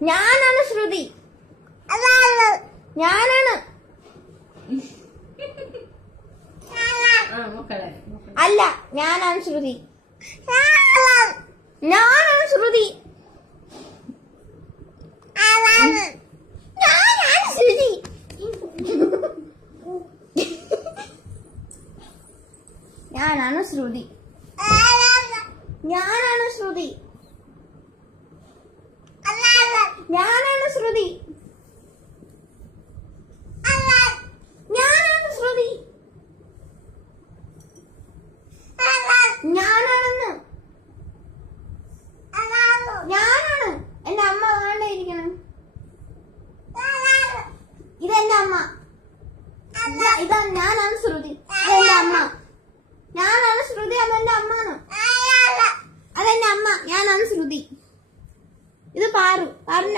ഞാനാണ് ശ്രുതി. ഞാനാണ്. അല്ല ഞാനാണ് ശ്രുതി. ഞാനാണ്. ശ്രുതി. ഞാനാണ് ശ്രുതി. ഞാനാണ് ശ്രുതി. ഞാനാണ് ശ്രുതി. ഞാനാണ് ശ്രുതി. ഞാനാണ്. എന്റെ അമ്മ അമ്മ. ഇതാ ശ്രുതി. എന്റെ അമ്മ. ഞാനാണ് ശ്രുതി അതെന്റെ അമ്മ ഞാനാണ് ശ്രുതി. ഇത് പാറു. പാറിന്റെ